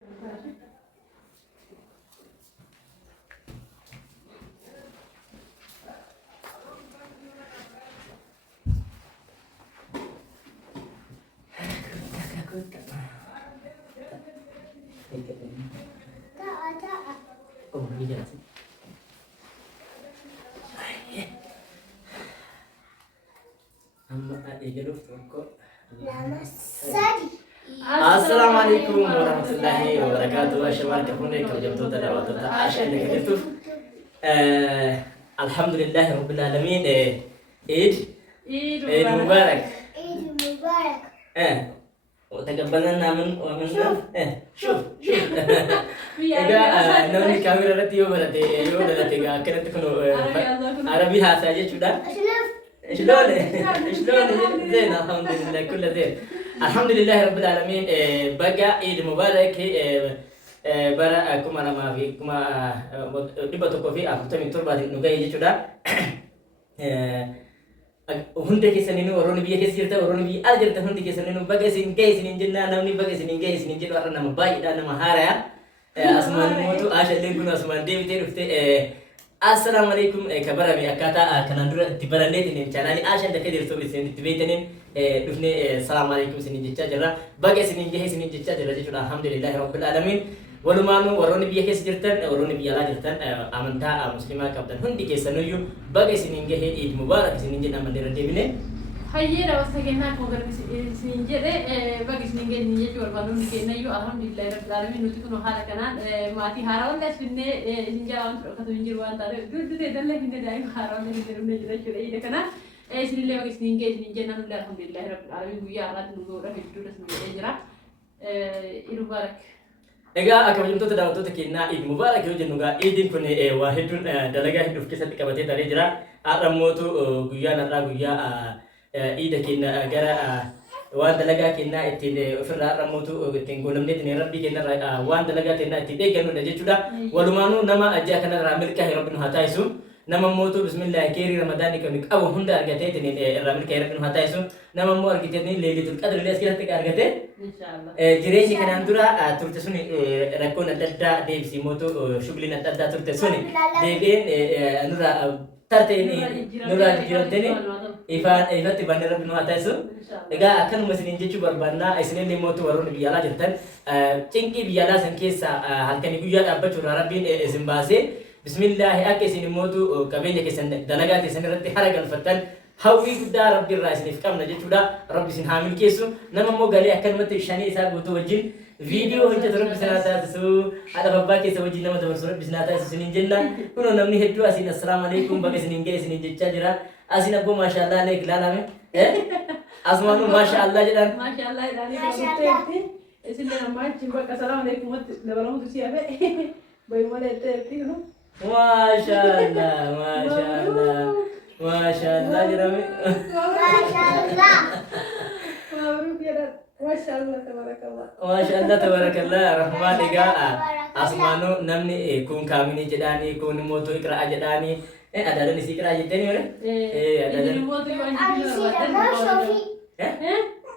Oh, iya sih. Amma eegaluuf tokko. Assalamualaikum warahmatullahi wabarakatuh. Ashamarka hunde kabajamtoota daawwattoota Ashaa inni jirtuuf. Alhamdulillah rabbil alamin. Eid Mubarak. وتقبلنا ومنا شوف إذا نمني كاميرا رتي يوم رتي كانت تكون عربي هاساجي شودا شلون زين الحمد لله كل زين الحمد لله رب العالمين بقى عيد مبارك برا كما ما في كما دبتو في أفتح من تربة نجاي شودا hunde kesaninu oroni biya kesirta oroni biya aljarta hunde kesaninu bagasin gaisin jinna namni bagasin gaisin jinna warna nama bayi dan nama hara asman motu asha linku asman devi terufte assalamualaikum kabarami akata kanandura tibarande tin channel asha da kedir to bisen tibetanin dufne assalamualaikum sinin jicha jara bagasin gaisin jicha jara jura alhamdulillah rabbil alamin walumaanu warroonni biyya keessa jirtan warroonni biyya alaa jirtan amantaa musliimaa qabdan hundi keessanuyyuu baga isiniin gahee Eid Mubaarak isiniin jedhan mandeera deebine. Hayyeedha wasta kennaa akkuma garbi isiniin jedhe baga isiniin gahee isiniin jechuu barbaaduun kennayyuu alhamdulillahi rabbil aalamiin nuti kun haala kanaan maatii haaraa walla finnee isin jala wanti dhokatu hin jiru waan taate dudutee dallee finnee daa'ima haaraa walla finnee dhufnee jira jechuudha Eid kana isinillee baga isiniin gahee isiniin jennaan illee alhamdulillahi rabbil aalamiin guyyaa har'aatti nu gahuudhaaf hedduudha isin jedhee jira. Eid Mubaarak. Egaa kabajamtoota daawwattoota keenyaa Eid Mubaarak yoo jennu egaa Eidin kun waa hedduun dalagaa hedduuf keessatti qabatee taree jira. Har'a mootu guyyaan har'aa guyyaa Eid keenya gara waan dalagaa keenyaa ittiin ofirraa har'a mootu ittiin goonamneetiin rabbii keenyarraa waan dalagaa keenyaa ittiin eeggannudha jechuudha. Walumaanuu nama ajjaa kanarraa milkaa'e rabbi nu haa taasisu. Nama mootu bismillah keeri Ramadaani kan qabu hunda argateetiin irraa milkaa'e rabbi nu haa taasisu. Nama moo argiteetiin leelitul qadri lees keessatti argate. Jireenyi kanaan dura turte suni rakkoon adda addaa deebisii mootu shugliin adda addaa turte suni deebi'een nurraa tarteen nurraa jijjiiramteen ifatti banne rabbi nu haa taasisu. Egaa akkanuma isiniin jechuu barbaannaa isinillee mootu warroonni biyya alaa jirtan cinqii biyya alaa san keessa halkanii guyyaa dhaabbachuurraa rabbiin isin baasee bismillaahi akka isin mootu qabeenya keessan dalagaa keessan irratti hara galfattan hawwii guddaa rabbi irraa isiniif qabna jechuudha. Rabbi isin haa milkeessu. Nama immoo galee akkanumatti shanii isaa guutuu wajjin viidiyoo hojjetu rabbi isin haa taasisu. Haadha babbaa keessa wajjin nama dabarsu rabbi isin haa taasisu isiniin jenna. Kunoo namni hedduu asiin assalaamu alaikum baga isiniin ga'e isiniin jechaa jira. Asiin abboo maashaallah leek ilaalame. Asumaanuu maashaallah jedhan. Maashaallah jedhanii isinlee namaa achiin bakka assalaamu alaikum dabalamutu si hafe bayyuma leetteetti kunu. Maashaallah maashaallah. Masyaallah jerami. Masyaallah. Mabrook ya masyaallah tabarakallah. Masyaallah tabarakallah rahman ega asmanu namni kun kamini jedhani kun moto ikra jedhani ada isi ikra jedhani ore ada ini moto yang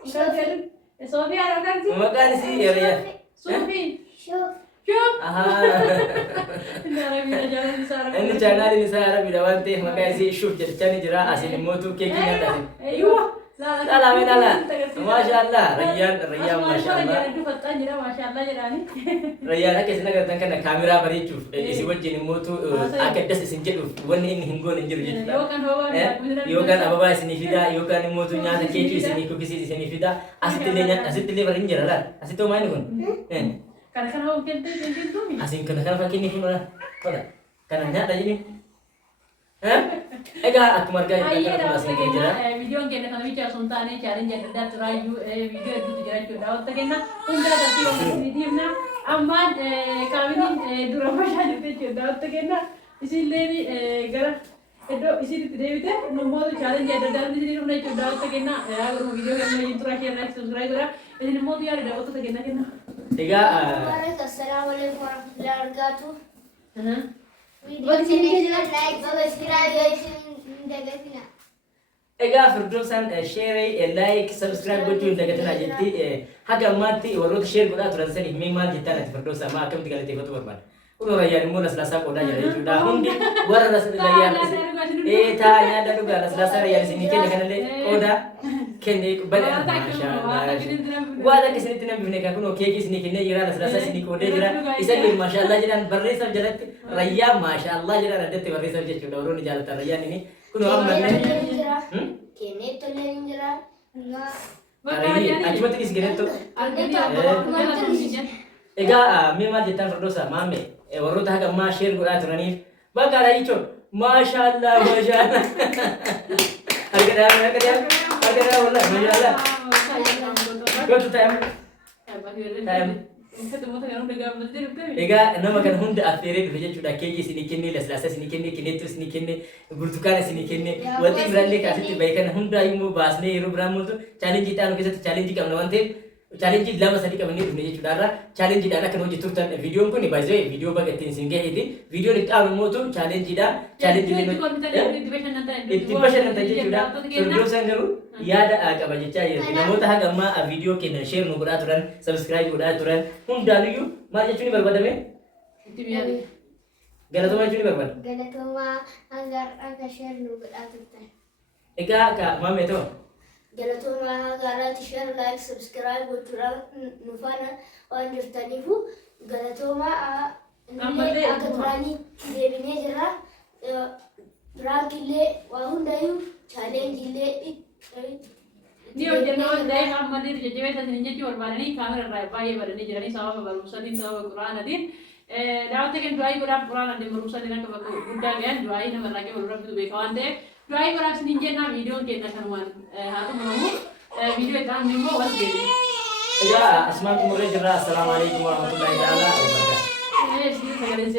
Sofi. Sofi ada kan sih? Makan sih ya. Sofi. Shuf. Aha. Ini channel ini saya Arabi dawan teh makanya sih shuf jadi jira asin motu keki nada sih. Ayuh. Lala menala. Masyaallah Rayyan masyaallah. Masyaallah jedhani. Rayyan akka isin agartan kana kamera bareechuuf isi wajjin motu akka das isin jedhuuf wanni inni hin goone jiru jechuudha. Yookaan ababaa isinii fida yookaan motu nyaata keekii isinii kukkisii isinii fida asittillee barin jira laal asittoo maani kun. Kadang-kadang mungkin tuh Asin kadang-kadang pakai ini gimana? Kau dah? Kanannya ada ini. Ega aku marga Iya dah video yang kena kami bicara sontane challenge yang ada terayu video itu juga sudah waktu kena unda tapi orang ini na aman kami ni dua macam itu sudah waktu kena isi lebi gara itu isi tidak itu nomor challenge yang ada di sini rumah sudah waktu kena kalau video yang ini terakhir like subscribe gara ini nomor dia ada waktu kena kena. Tiga. Assalamualaikum warahmatullahi wabarakatuh. Video ini like, subscribe, Egaa Firdawsaan share like subscribe gochuun dagatanaa jetti haga ammaatti warroota share godhaa turan sanii mee maal jettaan ati Firdawsaa maa akkamitti galateeffatu barbaada? Kun rayyaan immoo laslaasaa qoodaa jira jechuudha. Hundi warra rayyaan taa nyaata dhugaa laslaasaa rayyaan isinii kenna kanallee qoodaa kenne badhaa maashaallah. Waan akka isinitti nan bifne kan kun keekii isinii kennee jira laslaasaa isinii qoodee jira. Isa illee maashaallah jedhaan barreessaaf jalatti rayyaa maashaallah jedhaan addatti barreessaaf jechuudha. Warroonni jaalatan rayyaan inni kun ammallee Keneto lenjera. achumatti dhis geneto. Egaa mee maal jettaan Firdawsaa maame warroota haga ammaa share godhaa turaniif bakka raayichoon maashaallah maashaallah. Argadaa wallahi maashaallah. Gotu time. Egaa nama kan hunda affeeree dhufe jechuudha. Keekii isinii kennee laslaasaa isinii kennee kineettuu isinii kennee burtukaana isinii kennee wanti biraallee kaasitti bahe kana hundaa immoo baasnee yeroo biraan mul'atu chaalenjii ta'an keessatti chaalenjii qabna waan ta'eef chaalenjii lama sadii qabannee dhufne jechuudha. Irraa chaalenjiidhaan akka hojii turtan viidiyoon kun baay'ee viidiyoo baga ittiin isin gaheeti. Viidiyoon itti aanu immoo chaalenjiidha. Chaalenjii itti bashannantan jechuudha. Firdawsaan garuu yaada qaba jechaa jirti. Namoota haga ammaa viidiyoo kennan share nu godhaa turan subscribe godhaa turan hundaanuyyuu maal jechuun ni barbaadame? Galatoomaa jechuun ni barbaada. Galatoomaa hangar akka share nu godhaa turtan. Egaa maamee ta'u. Galatoomaa hangaaraatti share like subscribe gochuudhaan nu faana waan jirtaniifu galatoomaa illee akka duraanii deebinee jirra. Biraakillee waa hundayyuu chaalenjiillee Ni hojjennoon daa'im ammallee jajjabeessa isin jechuu barbaadanii kaamera irraa baay'ee badanii jiranii sababa barumsaatiin sababa quraanaatiin. Daawwatta kennu du'aayii godhaaf quraanaan deemu barumsaatiin akka bakka guddaa gahan du'aayii nama irraa wal rabbitu beeka waan ta'eef du'aayii godhaaf isin jennaa viidiyoon kenna kanumaan haa xumuramu viidiyoo itti aanu immoo wal deebiin. Egaa asumaan xumurree jirra. Assalaamu alaikum warahmatullahi ta'ala wa barakaatuh. Sagaleen